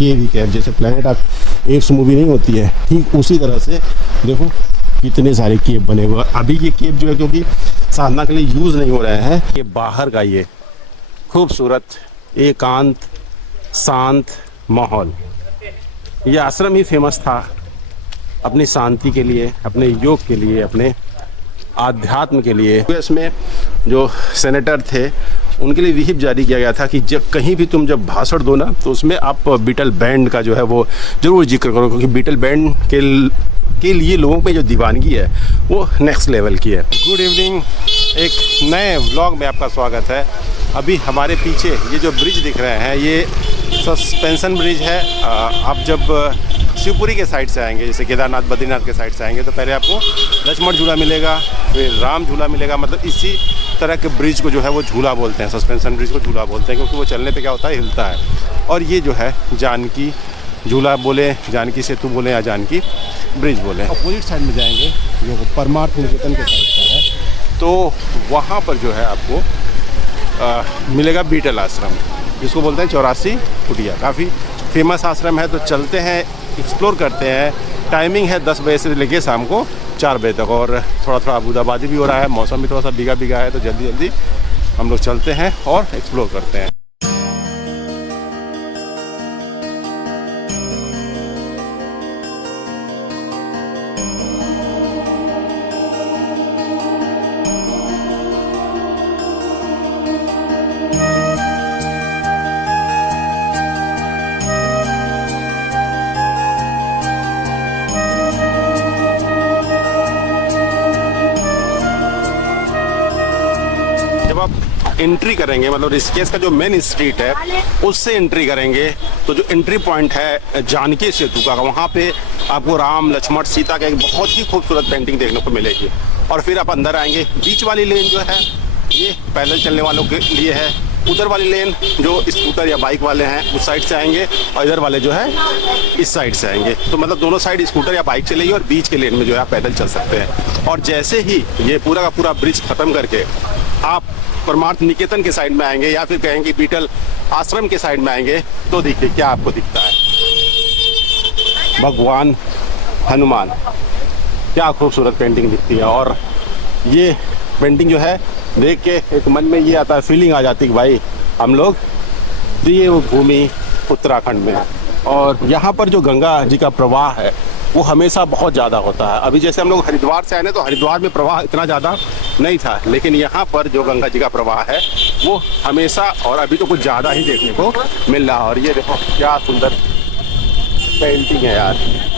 केव ही केव, जैसे planet apps movie नहीं होती है, ठीक उसी तरह से देखो कितने सारे केव बने हुए। अभी ये केव जो है क्योंकि साधना के लिए यूज़ नहीं हो रहे हैं, ये बाहर का ये खूबसूरत एकांत शांत माहौल, ये आश्रम ही फेमस था अपनी शांति के लिए, अपने योग के लिए, अपने आध्यात्म के लिए। यूएस में जो सेनेटर थे उनके लिए विहिप जारी किया गया था कि जब कहीं भी तुम जब भाषण दो ना तो उसमें आप बीटल बैंड का जो है वो ज़रूर जिक्र करो, क्योंकि बीटल बैंड के लिए लोगों में जो दीवानगी है वो नेक्स्ट लेवल की है। गुड इवनिंग, एक नए व्लॉग में आपका स्वागत है। अभी हमारे पीछे ये जो ब्रिज दिख रहे हैं ये सस्पेंशन ब्रिज है। आप जब शिवपुरी के साइड से आएंगे, जैसे केदारनाथ बद्रीनाथ के साइड से आएंगे, तो पहले आपको लक्ष्मण झूला मिलेगा, फिर राम झूला मिलेगा। मतलब इसी तरह के ब्रिज को जो है वो झूला बोलते हैं, सस्पेंशन ब्रिज को झूला बोलते हैं, क्योंकि वो चलने पे क्या होता है, हिलता है। और ये जो है जानकी झूला बोले, जानकी सेतु बोले या जानकी ब्रिज बोले। अपोजिट साइड में जाएंगे जो परमार्थ निकेतन के साइड का है, तो वहाँ पर जो है आपको मिलेगा बीटल आश्रम, जिसको बोलते हैं 84 कुटिया। काफ़ी फेमस आश्रम है, तो चलते हैं, एक्सप्लोर करते हैं। टाइमिंग है 10 बजे से लेके शाम को 4 बजे तक, और थोड़ा थोड़ा बूंदाबांदी भी हो रहा है, मौसम भी थोड़ा सा भीगा भीगा है, तो जल्दी जल्दी हम लोग चलते हैं और एक्सप्लोर करते हैं। जब आप एंट्री करेंगे, मतलब ऋषिकेश का जो मेन स्ट्रीट है उससे एंट्री करेंगे, तो जो एंट्री पॉइंट है जानकी सेतु का, वहाँ पे आपको राम लक्ष्मण सीता का एक बहुत ही खूबसूरत पेंटिंग देखने को मिलेगी। और फिर आप अंदर आएंगे, बीच वाली लेन जो है ये पैदल चलने वालों के लिए है, उधर वाली लेन जो स्कूटर या बाइक वाले हैं उस साइड से आएंगे, और इधर वाले जो है इस साइड से आएंगे। तो मतलब दोनों साइड स्कूटर या बाइक चलेगी, और बीच के लेन में जो है आप पैदल चल सकते हैं। और जैसे ही ये पूरा का पूरा ब्रिज खत्म करके आप परमार्थ निकेतन के साइड में आएंगे, या फिर कहेंगे बीटल आश्रम के साइड में आएंगे, तो देखिए क्या आपको दिखता है, भगवान हनुमान। क्या खूबसूरत पेंटिंग दिखती है। और ये पेंटिंग जो है देख के एक मन में ये आता है, फीलिंग आ जाती है कि भाई हम लोग देवभूमि उत्तराखंड में। और यहाँ पर जो गंगा जी का प्रवाह है वो हमेशा बहुत ज़्यादा होता है। अभी जैसे हम लोग हरिद्वार से आए ना, तो हरिद्वार में प्रवाह इतना ज़्यादा नहीं था, लेकिन यहाँ पर जो गंगा जी का प्रवाह है वो हमेशा और अभी तो कुछ ज़्यादा ही देखने को मिल रहा है। और ये देखो क्या सुंदर पेंटिंग है यार।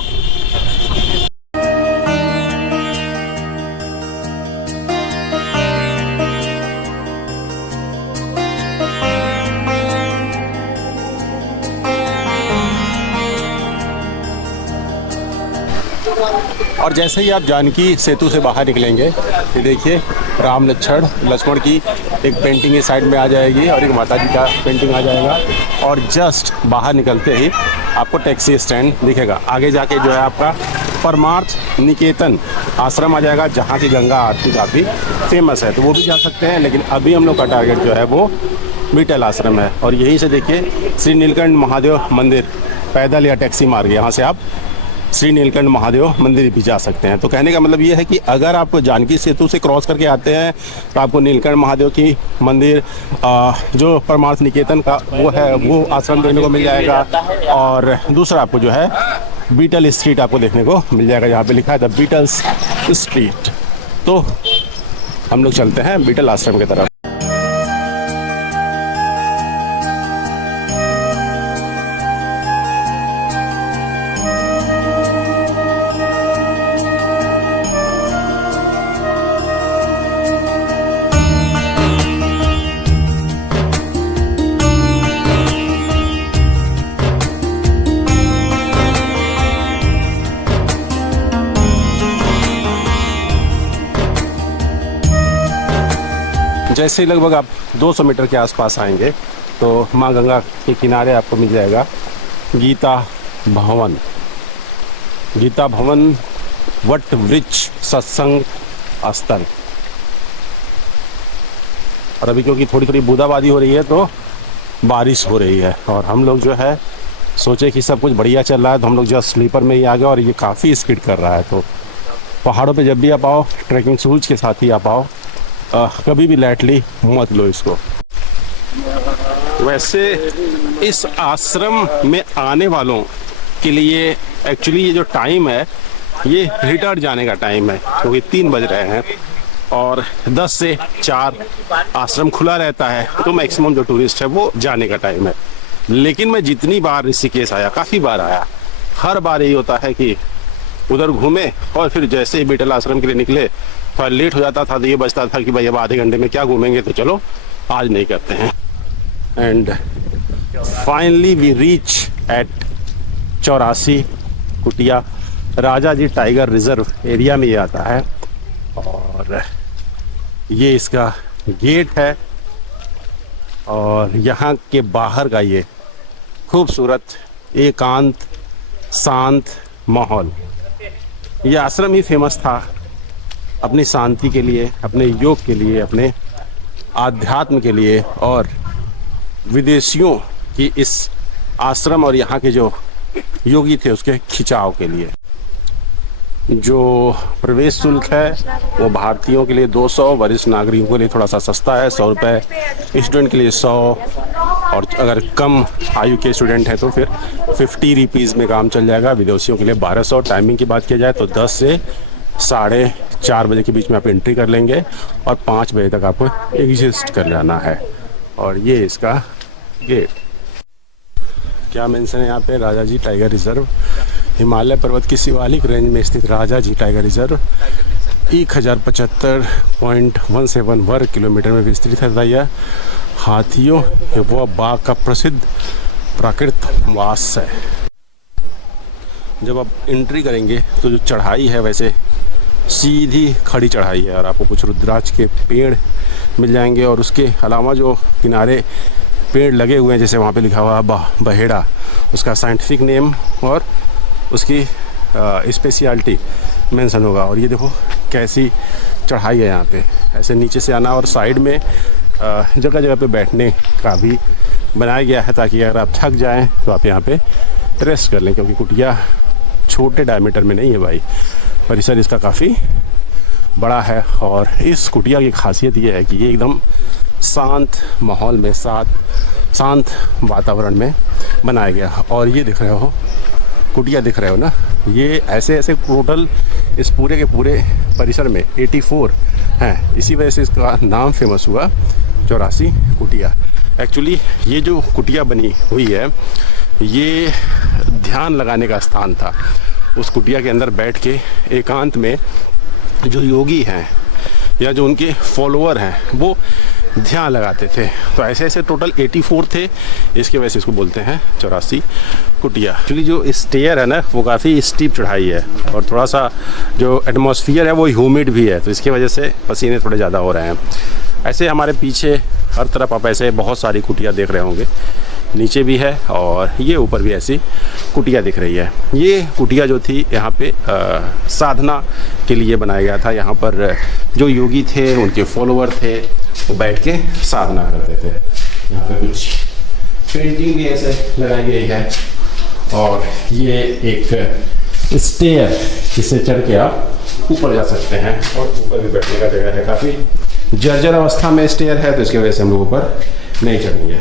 और जैसे ही आप जानकी सेतु से बाहर निकलेंगे, ये देखिए राम लक्ष्मण की एक पेंटिंग इस साइड में आ जाएगी, और एक माता जी का पेंटिंग आ जाएगा। और जस्ट बाहर निकलते ही आपको टैक्सी स्टैंड दिखेगा। आगे जाके जो है आपका परमार्थ निकेतन आश्रम आ जाएगा, जहाँ की गंगा आरती काफ़ी फेमस है, तो वो भी जा सकते हैं। लेकिन अभी हम लोग का टारगेट जो है वो बीटल आश्रम है। और यहीं से देखिए श्री नीलकंठ महादेव मंदिर, पैदल या टैक्सी मार के यहाँ से आप श्री नीलकंठ महादेव मंदिर भी जा सकते हैं। तो कहने का मतलब ये है कि अगर आपको जानकी सेतु से क्रॉस करके आते हैं तो आपको नीलकंठ महादेव की मंदिर, जो परमार्थ निकेतन का वो है, वो आश्रम देखने को मिल जाएगा। और दूसरा आपको जो है बीटल स्ट्रीट आपको देखने को मिल जाएगा, जहाँ पे लिखा है द बीटल्स स्ट्रीट। तो हम लोग चलते हैं बीटल आश्रम की तरफ। जैसे ही लगभग आप 200 मीटर के आसपास आएंगे तो माँ गंगा के किनारे आपको मिल जाएगा गीता भवन। गीता भवन वट वृक्ष सत्संग स्थल। और अभी क्योंकि थोड़ी थोड़ी बूंदाबांदी हो रही है तो बारिश हो रही है, और हम लोग जो है सोचे कि सब कुछ बढ़िया चल रहा है तो हम लोग जस्ट स्लीपर में ही आ गए और ये काफ़ी स्किड कर रहा है। तो पहाड़ों पे जब भी आप आओ ट्रैकिंग शूज़ के साथ ही आप आओ, कभी भी लाइटली मत लो इसको। वैसे इस आश्रम में आने वालों के लिए एक्चुअली ये जो टाइम है ये रिटर्न जाने का टाइम है, क्योंकि 3 बज रहे हैं और 10 से 4 आश्रम खुला रहता है, तो मैक्सिमम जो टूरिस्ट है वो जाने का टाइम है। लेकिन मैं जितनी बार ऋषिकेश आया, काफ़ी बार आया, हर बार यही होता है कि उधर घूमे और फिर जैसे ही बीटल आश्रम के लिए निकले थोड़ा लेट हो जाता था, तो ये बचता था कि भाई अब आधे घंटे में क्या घूमेंगे, तो चलो आज नहीं करते हैं। And finally we reach at 84 कुटिया। Rajaji tiger reserve area में ये आता है और ये इसका गेट है और यहाँ के बाहर का ये खूबसूरत एकांत शांत माहौल। ये आश्रम ही फेमस था अपनी शांति के लिए, अपने योग के लिए, अपने आध्यात्म के लिए और विदेशियों की इस आश्रम और यहाँ के जो योगी थे उसके खिंचाव के लिए। जो प्रवेश शुल्क है वो भारतीयों के लिए 200, वरिष्ठ नागरिकों के लिए थोड़ा सा सस्ता है 100 रुपये, स्टूडेंट के लिए 100 और अगर कम आयु के स्टूडेंट हैं तो फिर 50 रुपीज़ में काम चल जाएगा। विदेशियों के लिए 1200। टाइमिंग की बात किया जाए तो 10 से 4:30 बजे के बीच में आप एंट्री कर लेंगे और 5 बजे तक आपको एग्जिस्ट कर जाना है। और ये इसका गेट। क्या मेंशन है यहाँ पे? राजा जी टाइगर रिजर्व, हिमालय पर्वत की शिवालिक रेंज में स्थित राजा जी टाइगर रिजर्व 1075.17 वर्ग किलोमीटर में विस्तृत है। यह हाथियों व बाघ का प्रसिद्ध प्राकृतिक वास है। जब आप एंट्री करेंगे तो जो चढ़ाई है वैसे सीधी खड़ी चढ़ाई है और आपको कुछ रुद्राक्ष के पेड़ मिल जाएंगे और उसके अलावा जो किनारे पेड़ लगे हुए हैं, जैसे वहाँ पे लिखा हुआ है बहेड़ा, उसका साइंटिफिक नेम और उसकी स्पेशलिटी मेंशन होगा। और ये देखो कैसी चढ़ाई है यहाँ पे, ऐसे नीचे से आना और साइड में जगह जगह पे बैठने का भी बनाया गया है ताकि अगर आप थक जाएं तो आप यहाँ पे रेस्ट कर लें, क्योंकि कुटिया छोटे डायमीटर में नहीं है भाई, परिसर इसका काफ़ी बड़ा है। और इस कुटिया की खासियत ये है कि ये एकदम शांत माहौल में शांत वातावरण में बनाया गया। और ये दिख रहे हो कुटिया दिख रहे हो ना, ये ऐसे टोटल इस पूरे के पूरे परिसर में 84 हैं। इसी वजह से इसका नाम फेमस हुआ 84 कुटिया। एक्चुअली ये जो कुटिया बनी हुई है ये ध्यान लगाने का स्थान था। उस कुटिया के अंदर बैठ के एकांत में जो योगी हैं या जो उनके फॉलोअर हैं वो ध्यान लगाते थे। तो ऐसे टोटल 84 थे, इसके वजह से इसको बोलते हैं 84 कुटिया। एक्चुअली जो स्टेयर है ना वो काफ़ी स्टीप चढ़ाई है और थोड़ा सा जो एटमॉस्फियर है वो ह्यूमिड भी है, तो इसकी वजह से पसीने थोड़े ज़्यादा हो रहे हैं। ऐसे हमारे पीछे हर तरफ आप ऐसे बहुत सारी कुटिया देख रहे होंगे, नीचे भी है और ये ऊपर भी ऐसी कुटिया दिख रही है। ये कुटिया जो थी यहाँ पे साधना के लिए बनाया गया था। यहाँ पर जो योगी थे उनके फॉलोअर थे वो बैठ के साधना करते थे। यहाँ पे कुछ पेंटिंग भी ऐसे लगाई गई है और ये एक स्टेयर जिससे चढ़ के आप ऊपर जा सकते हैं और ऊपर भी बैठने का जगह है। काफ़ी जर्जर अवस्था में स्टेयर है तो इसकी वजह से हम लोग ऊपर नहीं चढ़ेंगे,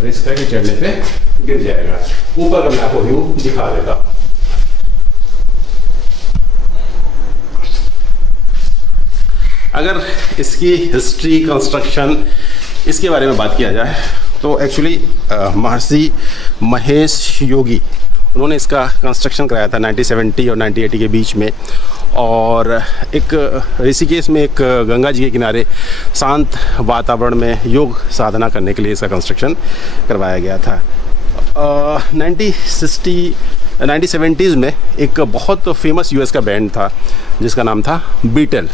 रिस्क है कि चढ़ने पे गिर जाएगा। ऊपर का मैं आपको व्यू दिखा देता हूँ। अगर इसकी हिस्ट्री कंस्ट्रक्शन इसके बारे में बात किया जाए तो एक्चुअली महर्षि महेश योगी उन्होंने इसका कंस्ट्रक्शन कराया था 1970 और 1980 के बीच में। और एक ऋषिकेश में एक गंगा जी के किनारे शांत वातावरण में योग साधना करने के लिए इसका कंस्ट्रक्शन करवाया गया था। 1970s में एक बहुत फेमस यूएस का बैंड था जिसका नाम था बीटल।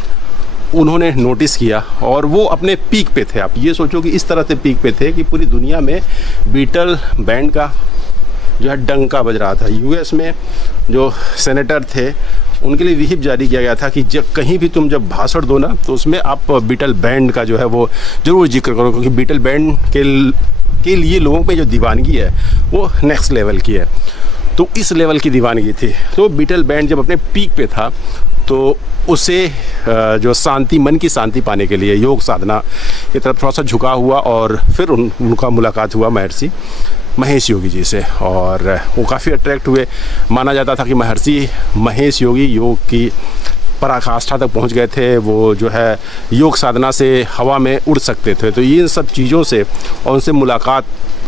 उन्होंने नोटिस किया और वो अपने पीक पे थे। आप ये सोचो कि इस तरह से पीक पे थे कि पूरी दुनिया में बीटल बैंड का जो है डंका बज रहा था। यूएस में जो सेनेटर थे उनके लिए विहिप जारी किया गया था कि जब कहीं भी तुम जब भाषण दो ना तो उसमें आप बीटल बैंड का जो है वो ज़रूर जिक्र करो, क्योंकि बीटल बैंड के लिए लोगों पे जो दीवानगी है वो नेक्स्ट लेवल की है। तो इस लेवल की दीवानगी थी। तो बीटल बैंड जब अपने पीक पे था तो उसे जो शांति, मन की शांति पाने के लिए योग साधना की तरफ थोड़ा सा झुका हुआ और फिर उनका मुलाकात हुआ महर्षि महेश योगी जी से, और वो काफ़ी अट्रैक्ट हुए। माना जाता था कि महर्षि महेश योगी योग की पराकाष्ठा तक पहुंच गए थे। वो जो है योग साधना से हवा में उड़ सकते थे। तो इन सब चीज़ों से और उनसे मुलाकात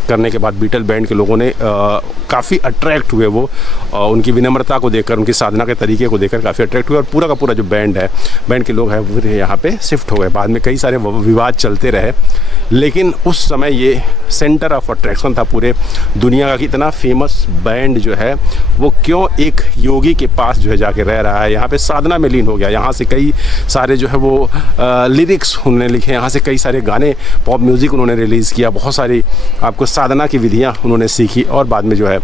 करने के बाद बीटल बैंड के लोगों ने काफ़ी अट्रैक्ट हुए। वो उनकी विनम्रता को देखकर, उनकी साधना के तरीके को देखकर काफ़ी अट्रैक्ट हुए, और पूरा का पूरा जो बैंड है, बैंड के लोग हैं वो यहाँ पे शिफ्ट हो गए। बाद में कई सारे विवाद चलते रहे, लेकिन उस समय ये सेंटर ऑफ अट्रैक्शन था पूरे दुनिया का कि इतना फेमस बैंड जो है वो क्यों एक योगी के पास जो है जाके रह रहा है, यहाँ पे साधना में लीन हो गया। यहाँ से कई सारे जो है वो लिरिक्स उन्होंने लिखे, यहाँ से कई सारे गाने, पॉप म्यूज़िक उन्होंने रिलीज़ किया, बहुत सारी आपको साधना की विधियाँ उन्होंने सीखी, और बाद में जो है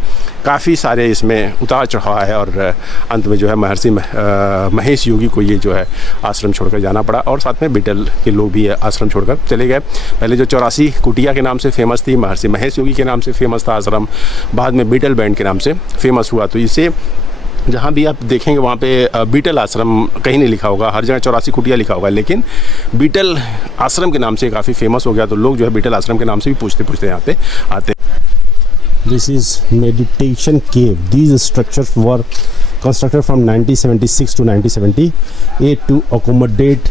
काफ़ी सारे इसमें उतार चढ़ाव है, और अंत में जो है महर्षि महेश योगी को ये जो है आश्रम छोड़कर जाना पड़ा, और साथ में बीटल के लोग भी आश्रम छोड़कर चले गए। पहले जो 84 कुटिया के नाम से फेमस थी, महर्षि महेश योगी के नाम से फेमस था आश्रम, बाद में बीटल बैंड के नाम से फेमस हुआ। तो इसे जहाँ भी आप देखेंगे वहाँ पे बीटल आश्रम कहीं नहीं लिखा होगा, हर जगह 84 कुटिया लिखा होगा, लेकिन बीटल आश्रम के नाम से काफ़ी फेमस हो गया। तो लोग जो है बीटल आश्रम के नाम से भी पूछते पूछते यहाँ पे आते हैं। This is meditation cave. These structures were constructed from 1976 to 1978 to accommodate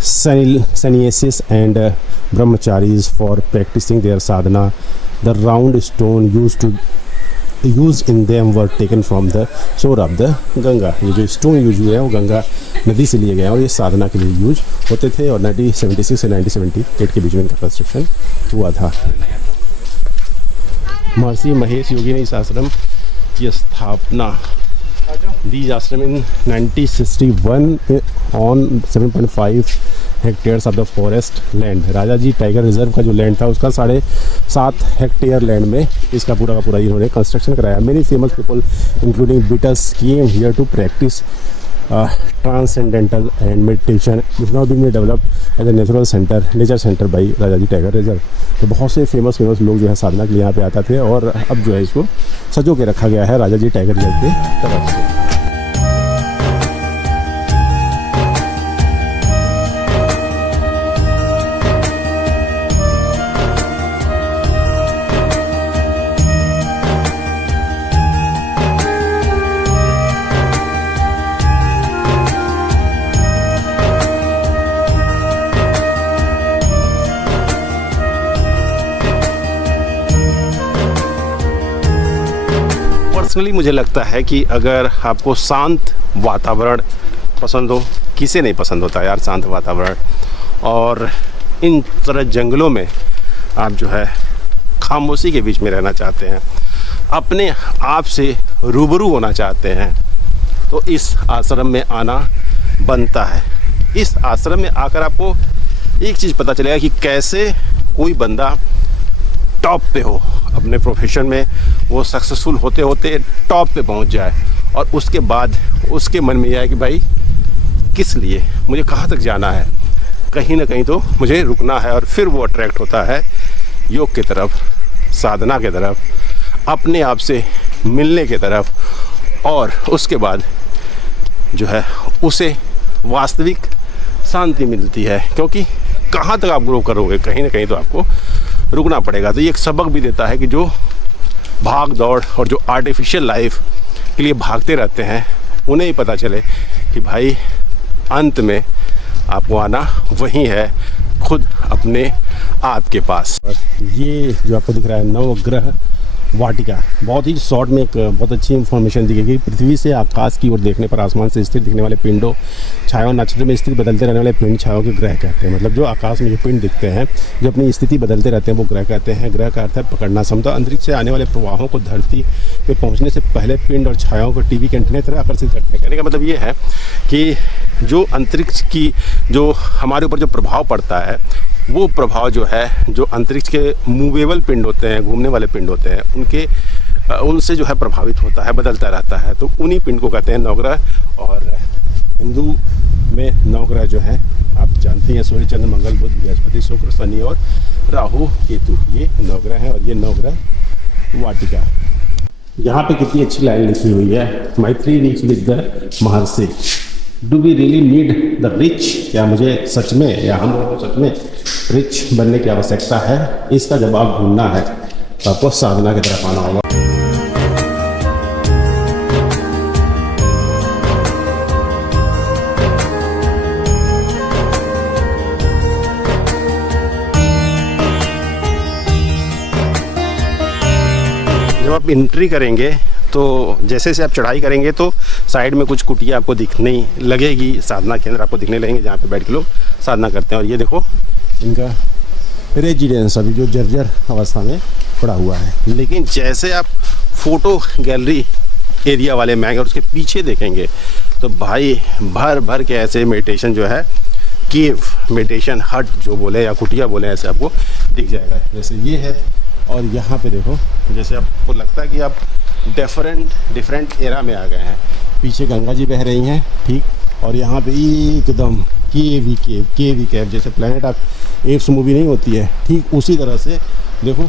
sannyasis and brahmacharis for practicing their sadhana. The round stone used in them were taken from the shore of the Ganga. ये जो stone use हुए हैं वो गंगा नदी से लिए गए हैं, और ये साधना के लिए यूज होते थे। और 1976 से 1978 के बीच में इनका कंस्ट्रक्शन हुआ था। महर्षि महेश योगी ने इस आश्रम की स्थापना these ashram in 1961 on 7.5 hectares of the forest land. Rajaji tiger reserve का जो लैंड था उसका 7.5 हेक्टेयर लैंड में इसका पूरा का पूरा इन्होंने कंस्ट्रक्शन कराया। Many famous people including Beatles came here to practice transcendental and meditation is now being developed as a natural center, nature center by Rajaji tiger reserve. तो बहुत से फेमस लोग जो है साधना के लिए यहाँ पे आते थे, और अब जो है इसको सजो के रखा गया है राजा जी टाइगर रिजर्व की तरफ से। पर्सनली मुझे लगता है कि अगर आपको शांत वातावरण पसंद हो, किसे नहीं पसंद होता यार शांत वातावरण, और इन तरह जंगलों में आप जो है खामोशी के बीच में रहना चाहते हैं, अपने आप से रूबरू होना चाहते हैं, तो इस आश्रम में आना बनता है। इस आश्रम में आकर आपको एक चीज़ पता चलेगा कि कैसे कोई बंदा टॉप पे हो अपने प्रोफेशन में, वो सक्सेसफुल होते होते टॉप पे पहुंच जाए, और उसके बाद उसके मन में यह है कि भाई किस लिए, मुझे कहाँ तक जाना है, कहीं ना कहीं तो मुझे रुकना है। और फिर वो अट्रैक्ट होता है योग की तरफ, साधना की तरफ, अपने आप से मिलने की तरफ, और उसके बाद जो है उसे वास्तविक शांति मिलती है। क्योंकि कहाँ तक आप ग्रो करोगे, कहीं ना कहीं तो आपको रुकना पड़ेगा। तो ये एक सबक भी देता है कि जो भाग दौड़ और जो आर्टिफिशियल लाइफ के लिए भागते रहते हैं, उन्हें ही पता चले कि भाई अंत में आपको आना वही है, खुद अपने आप के पास। और ये जो आपको दिख रहा है नवग्रह वाटिका, बहुत ही शॉर्ट में एक बहुत अच्छी इंफॉर्मेशन दी गई कि पृथ्वी से आकाश की ओर देखने पर आसमान से स्थिर दिखने वाले पिंडों, छायाओं, नक्षत्र में स्थित बदलते रहने वाले पिंड छायाओं के ग्रह कहते हैं। मतलब जो आकाश में जो पिंड दिखते हैं, जो अपनी स्थिति बदलते रहते हैं, वो ग्रह कहते हैं। ग्रह का अर्थ है पकड़ना क्षमता। अंतरिक्ष से आने वाले प्रवाहों को धरती पे पहुँचने से पहले पिंड और छायाओं को टीवी के एंटीना तरह आकर्षित करते हैं। कहने का मतलब ये है कि जो अंतरिक्ष की जो हमारे ऊपर जो प्रभाव पड़ता है, वो प्रभाव जो है, जो अंतरिक्ष के मूवेबल पिंड होते हैं, घूमने वाले पिंड होते हैं, उनके उनसे जो है प्रभावित होता है, बदलता रहता है। तो उन्हीं पिंड को कहते हैं नवग्रह। और हिंदू में नवग्रह जो है आप जानते हैं, सूर्य, चंद्र, मंगल, बुध, बृहस्पति, शुक्र, शनि और राहु, केतु, ये नवग्रह है। और ये नवग्रह वाटिका। यहाँ पे कितनी अच्छी लाइन लिखी हुई है, मैत्री reach with the Maharishi. Do we really need the reach? क्या मुझे सच में, या हम लोगों को सच में रिच बनने की आवश्यकता है? इसका जवाब ढूंढना है तो आपको साधना की तरफ आना होगा। जब आप एंट्री करेंगे तो जैसे जैसे आप चढ़ाई करेंगे तो साइड में कुछ कुटिया आपको दिखने लगेगी, साधना केंद्र आपको दिखने लगेंगे जहाँ पे बैठ के लोग साधना करते हैं। और ये देखो इनका रेजिडेंस अभी जो जर्जर अवस्था में पड़ा हुआ है। लेकिन जैसे आप फोटो गैलरी एरिया वाले में आएंगे और उसके पीछे देखेंगे तो भाई भर भर के ऐसे मेडिटेशन जो है, केव मेडिटेशन हट जो बोले या कुटिया बोले, ऐसे आपको दिख जाएगा। जैसे ये है। और यहाँ पे देखो, जैसे आपको लगता है कि आप डिफरेंट एरा में आ गए हैं। पीछे गंगा जी बह रही हैं, ठीक। और यहाँ पे एकदम केव जैसे प्लेनेट ऑफ एप्स मूवी नहीं होती है, ठीक उसी तरह से देखो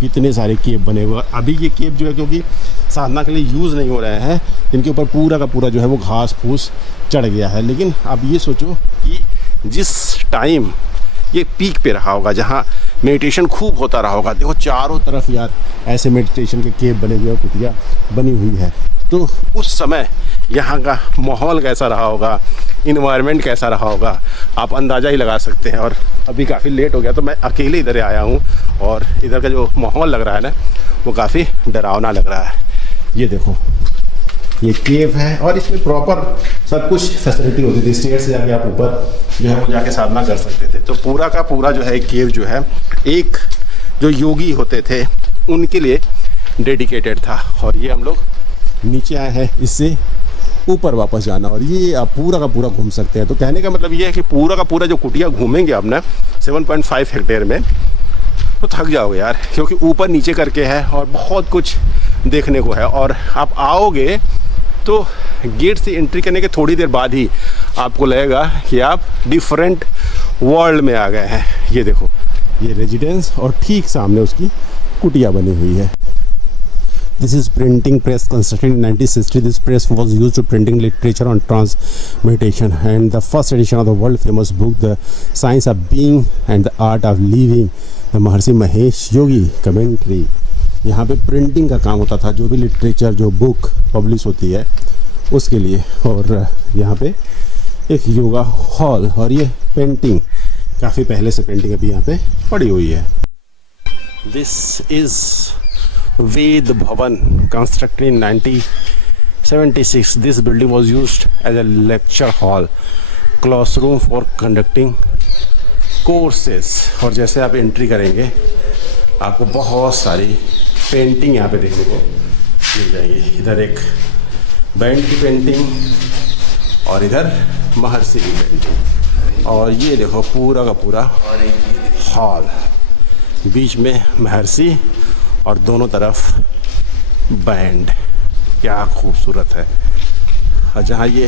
कितने सारे केव बने हुए। अभी ये केव जो है क्योंकि साधना के लिए यूज़ नहीं हो रहे हैं, इनके ऊपर पूरा का पूरा जो है वो घास फूस चढ़ गया है। लेकिन अब ये सोचो कि जिस टाइम ये पीक पे रहा होगा, जहाँ मेडिटेशन खूब होता रहा होगा, देखो चारों तरफ यार ऐसे मेडिटेशन के केव बने हुए, कुटिया बनी हुई है। तो उस समय यहाँ का माहौल कैसा रहा होगा, इन्वायरमेंट कैसा रहा होगा, आप अंदाज़ा ही लगा सकते हैं। और अभी काफ़ी लेट हो गया तो मैं अकेले इधर आया हूँ और इधर का जो माहौल लग रहा है ना वो काफ़ी डरावना लग रहा है। ये देखो ये केव है और इसमें प्रॉपर सब कुछ फैसिलिटी होती थी। स्टेयर से जाके आप ऊपर जो है वो जाके साधना कर सकते थे। तो पूरा का पूरा जो है केव जो है एक जो योगी होते थे उनके लिए डेडिकेटेड था। और ये हम लोग नीचे आए हैं, इससे ऊपर वापस जाना और ये आप पूरा का पूरा घूम सकते हैं। तो कहने का मतलब ये है कि पूरा का पूरा जो कुटिया घूमेंगे आप ना 7.5 हेक्टेयर में, तो थक जाओगे यार, क्योंकि ऊपर नीचे करके है और बहुत कुछ देखने को है। और आप आओगे तो गेट से एंट्री करने के थोड़ी देर बाद ही आपको लगेगा कि आप डिफरेंट वर्ल्ड में आ गए हैं। ये देखो ये रेजिडेंस और ठीक सामने उसकी कुटिया बनी हुई है। This is printing press constructed in 1960. This press was used to printing literature on trance meditation and the first edition of the world famous book The Science of Being and the Art of Living, the Maharshi Mahesh Yogi commentary. यहाँ पे printing का काम होता था, जो भी literature जो book publish होती है उसके लिए। और यहाँ पे एक योगा हॉल और ये पेंटिंग काफ़ी पहले से पेंटिंग अभी यहाँ पे पड़ी हुई है। This is Ved Bhavan, constructed in 1976. This building was used as a lecture hall, classroom for conducting courses. और जैसे आप एंट्री करेंगे आपको बहुत सारी पेंटिंग यहाँ पे देखने को मिल जाएगी। इधर एक बैंड की पेंटिंग और इधर महर्षि की पेंटिंग। और ये देखो पूरा का पूरा हॉल, बीच में महर्षि और दोनों तरफ बैंड, क्या खूबसूरत है। और जहाँ ये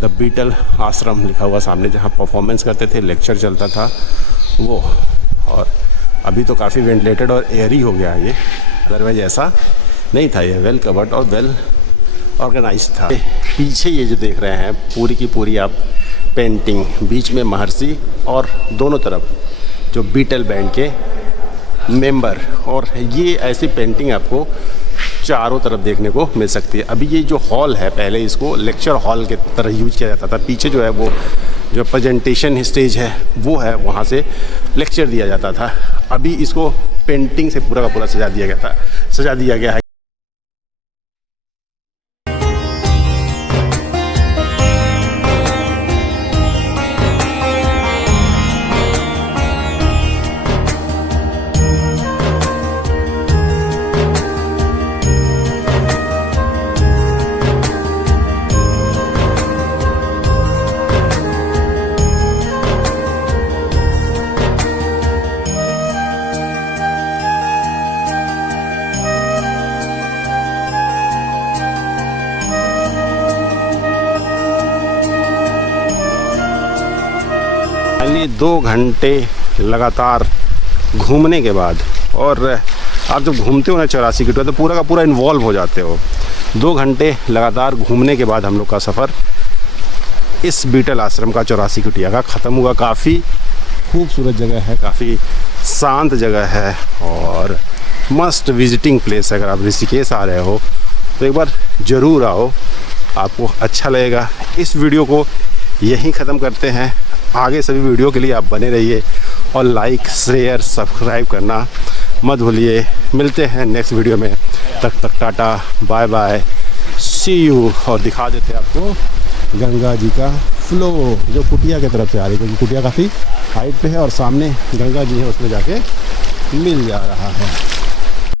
द बीटल आश्रम लिखा हुआ सामने, जहाँ परफॉर्मेंस करते थे, लेक्चर चलता था वो। और अभी तो काफ़ी वेंटिलेटेड और एयरी हो गया है ये, अदरवाइज ऐसा नहीं था। ये वेल कवर्ड और वेल ऑर्गेनाइज था। पीछे ये जो देख रहे हैं पूरी की पूरी आप पेंटिंग, बीच में महर्षि और दोनों तरफ जो बीटल बैंड के मेंबर। और ये ऐसी पेंटिंग आपको चारों तरफ देखने को मिल सकती है। अभी ये जो हॉल है, पहले इसको लेक्चर हॉल के तरह यूज किया जाता था। पीछे जो है वो जो प्रेजेंटेशन स्टेज है वो है, वहाँ से लेक्चर दिया जाता था। अभी इसको पेंटिंग से पूरा का पूरा सजा दिया गया है। 2 घंटे लगातार घूमने के बाद, और आप जब घूमते हो ना 84 की टूर तो पूरा का पूरा इन्वॉल्व हो जाते हो। 2 घंटे लगातार घूमने के बाद हम लोग का सफ़र इस बीटल आश्रम का 84 कुटिया का ख़त्म हुआ। काफ़ी खूबसूरत जगह है, काफ़ी शांत जगह है और मस्ट विजिटिंग प्लेस है। अगर आप ऋषिकेश आ रहे हो तो एक बार ज़रूर आओ, आपको अच्छा लगेगा। इस वीडियो को यहीं ख़त्म करते हैं। आगे सभी वीडियो के लिए आप बने रहिए और लाइक शेयर सब्सक्राइब करना मत भूलिए। मिलते हैं नेक्स्ट वीडियो में, तब तक tata bye bye see you. और दिखा देते हैं आपको गंगा जी का फ्लो जो कुटिया की तरफ से आ रही है, क्योंकि कुटिया काफ़ी हाइट पे है और सामने गंगा जी है, उसमें जाके मिल जा रहा है।